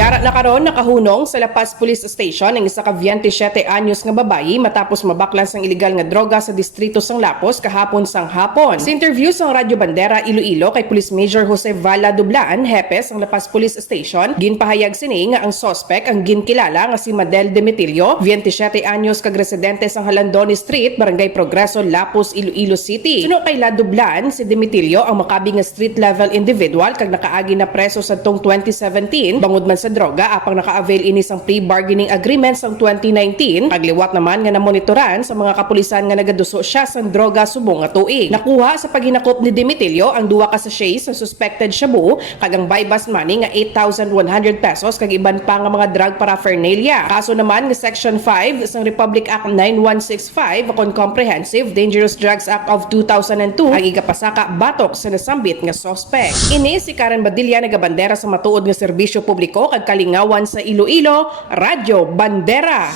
Yara na karon nakahunong sa Lapuz Police Station ang isa ka 27 anyos nga babayi matapos mabaklas ang iligal nga droga sa distrito sang Lapuz kahapon sang hapon. Sa interview sa Radyo Bandera Iloilo kay Police Major Jose Vala Dublaan, hepes ang Lapuz Police Station, ginpahayag sini nga ang suspect ang ginkilala nga si Madel Demetilio, 27 anyos kag residente sang Halandoni Street, Barangay Progreso, Lapuz, Iloilo City. Suno kay La Dublaan, si Demetilio ang makabi nga street level individual kag nakaagi na preso sa tong 2017 bangod man sa droga apang naka-avail ini sang pre-bargaining agreement sang 2019. Pagliwat naman nga namonitoran sa mga kapulisan nga nagaduso siya sang droga subong nga tuig. Nakuha sa paghinakop ni Demetilio ang duha ka sachets sa suspected shabu kag ang buybust money nga 8,100 pesos kag iban pa nga mga drug paraphernalia. Kaso naman nga Section 5 sang Republic Act 9165 kon Comprehensive Dangerous Drugs Act of 2002 ang igapasaka batok sa nasambit nga suspect. Ini si Karen Badilla nagabandera sa matuod nga serbisyo publiko kag kalingawan sa Iloilo, Radyo Bandera.